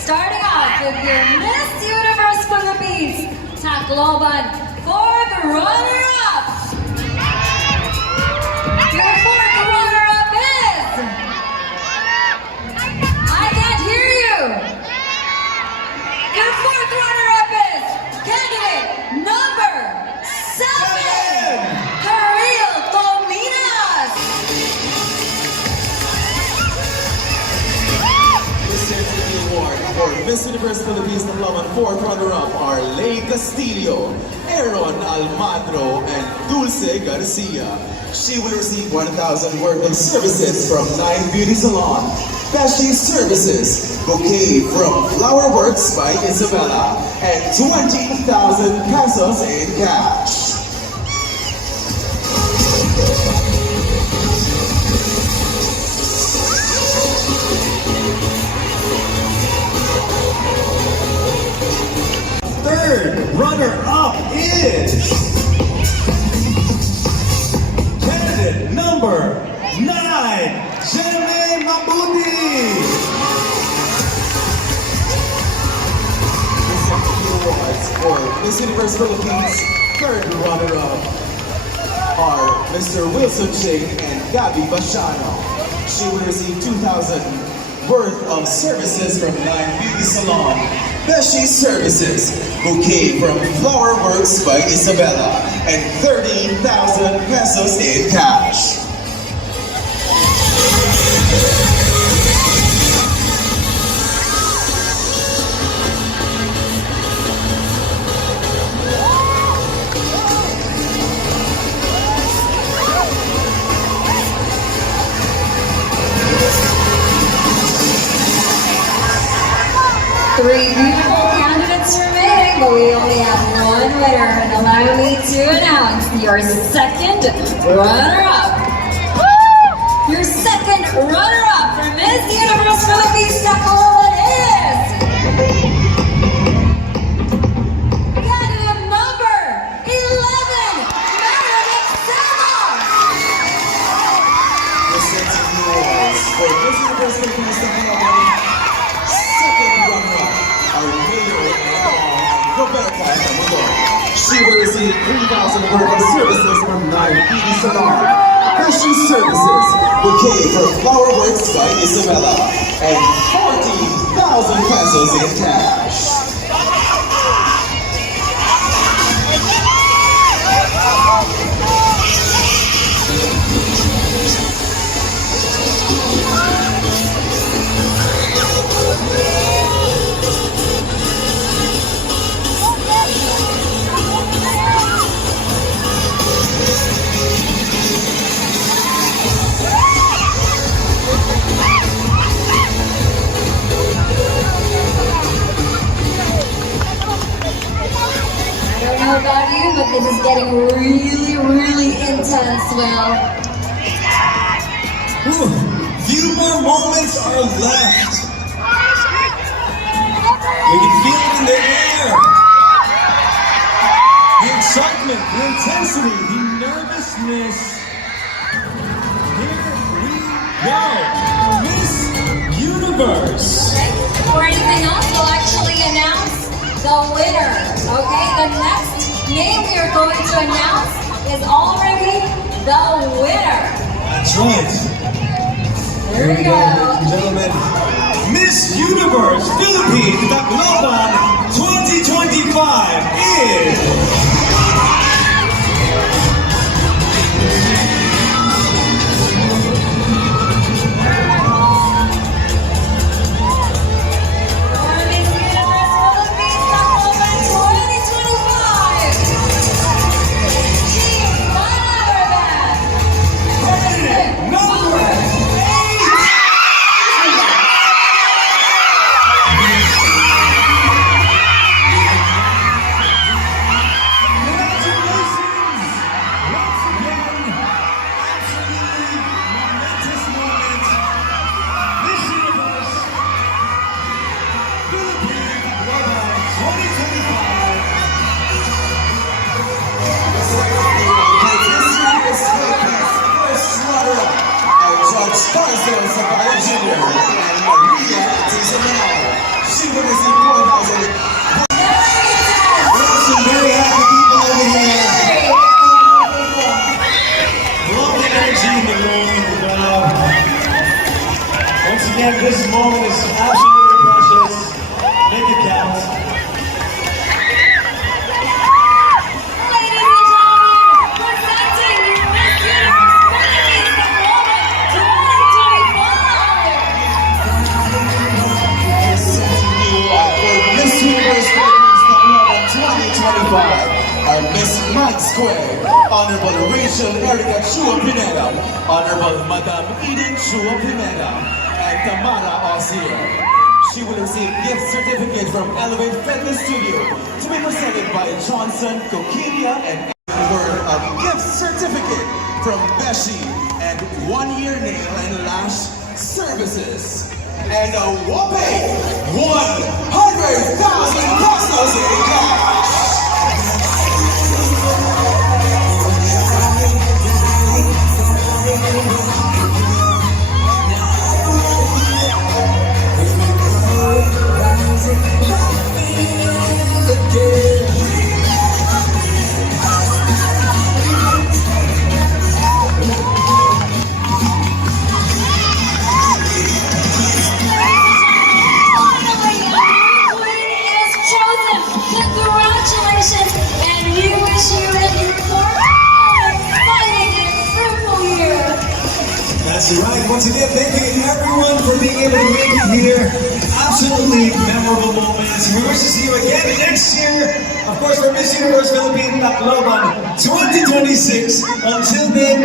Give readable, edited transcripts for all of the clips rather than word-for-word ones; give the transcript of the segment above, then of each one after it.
starting off with your Miss Universe Philippines Tacloban fourth runner-up. Your fourth runner-up is... I can't hear you. Your fourth runner-up is candidate number 7, Karil Cominas. For Miss Universe Philippines Tacloban fourth runner-up are Lay Castillo, Aaron Almadro, and Dulce Garcia. She will receive 1,000 worth of services from 9 Beauty Salon, Beshi Services, bouquet from Flower Works by Isabella, and 20,000 pesos in cash. Third runner-up is candidate number 9, Jeremy Mabuti. The awards for Miss Universe Philippines third runner-up are Mr. Wilson Ching and Gabby Bashano. She will receive 2,000 worth of services from 9 Beauty Salon, Beshi Services, bouquet from Flower Works by Isabella, and 30,000 pesos in cash. Three beautiful candidates remaining, but we only have one winner. And allow me to announce your second runner-up. Your second runner-up for Miss Universe Philippines Tacloban is... candidate number 11, Meredith Samos. Presents the awards for Miss Universe Philippines Tacloban second runner-up are Mayor and Roberta Tamudo. She will receive 3,000 worth of services from 9 Beauty Salon, Fashion Services, bouquet from Flower Works by Isabella, and 40,000 pesos in cash. I don't know about you, but this is getting really intense, Will. Few more moments are left. We can feel it in the air. The excitement, the intensity, the nervousness. Here we go. Miss Universe. Before anything else, we'll actually announce the winner. Okay, the next name we are going to announce is already the winner. That's right. There we go. Ladies and gentlemen, Miss Universe Philippines Tacloban 2025 is... Mag Square, Honorable Rachel Erica Chua Pineda, Honorable Madam Eden Chua Pineda, and Tamara Osier. She will receive gift certificate from Elevate Fitness Studio to be presented by Johnson Coquinia and word of gift certificate from Beshi and 1-year nail and lash services. And a whopping 100,000 pesos in cash. Congratulations, and we wish you and your partner an exciting and fruitful year. That's right. Once again, thank you everyone for being able to make it here. Absolutely memorable moments. We wish to see you again next year. Of course, for Miss Universe Philippines Tacloban 2026. Until then,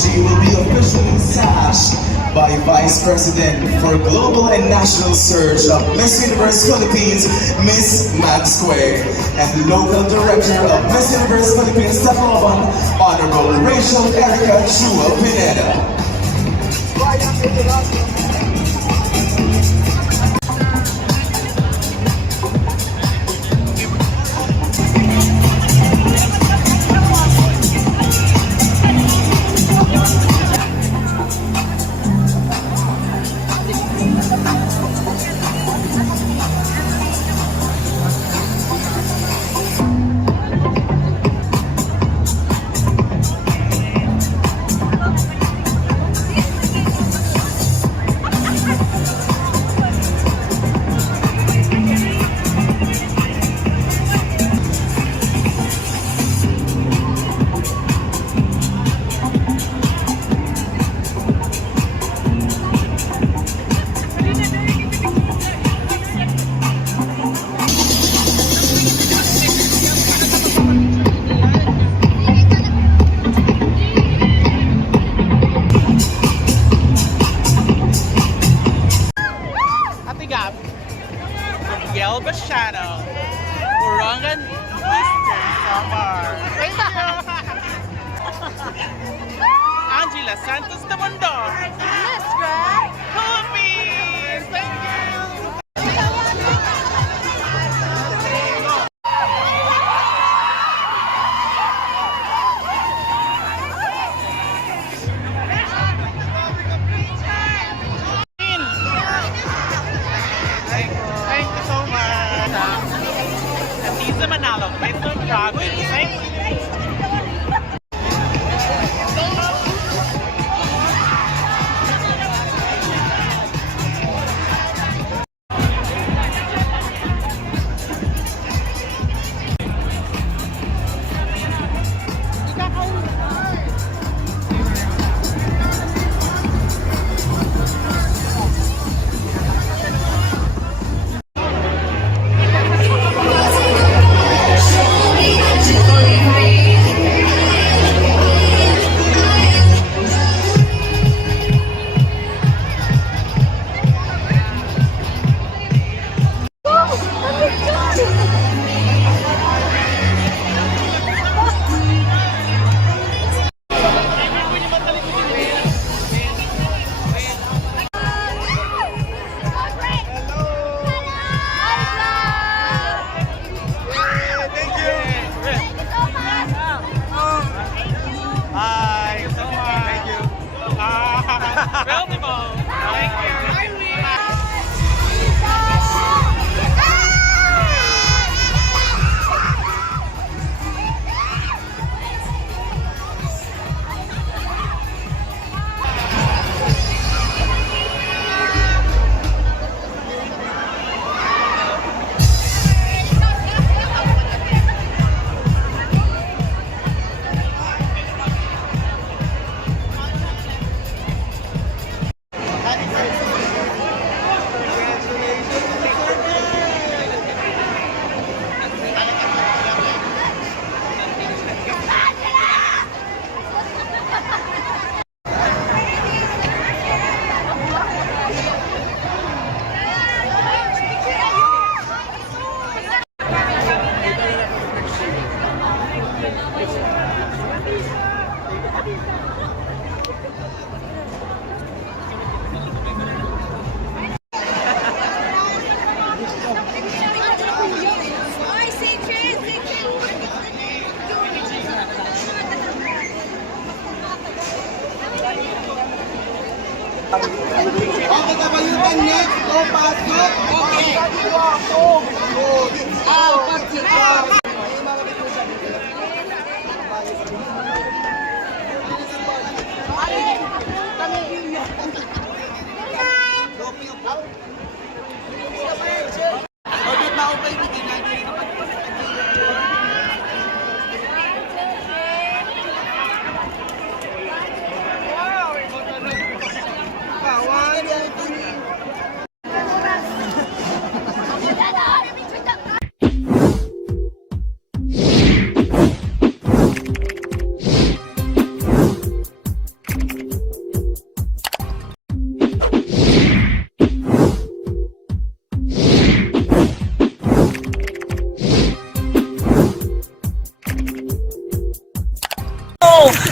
She will be officially sashed by Vice President for Global and National Search of Miss Universe Philippines, Miss Mag Square, and Local Director of Miss Universe Philippines Tacloban, Honorable Rachel Erica Chua Pineda. Miguel Bashano, Orangan Eastern Samar. Thank you. Angela Santos de Mundo, Miss Grand Philippines. Thank you. Thank you so much. Atiza Manalo, Metro Province. Thank you.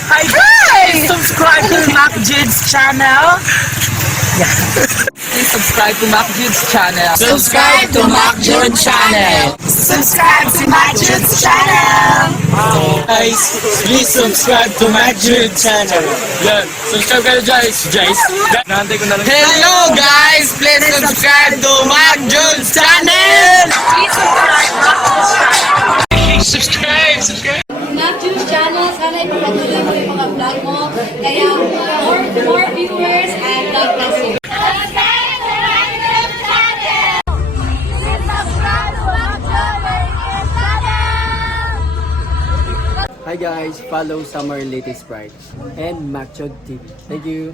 Hi guys! Subscribe to Mac Jids channel. Please subscribe to Mac Jids channel. Subscribe to Mac Jids channel. Subscribe to Mac Jids channel. Guys, please subscribe to Mac Jids channel. Yan, subscribe kayo guys. Hello guys, please subscribe to Mac Jids channel. Subscribe. Mac Juice Channel, sana ipapatuloy mo yung mga vlog mo. Kaya more viewers and God bless you. Hi guys, follow Summer Latest Sprite and Macchod TV. Thank you.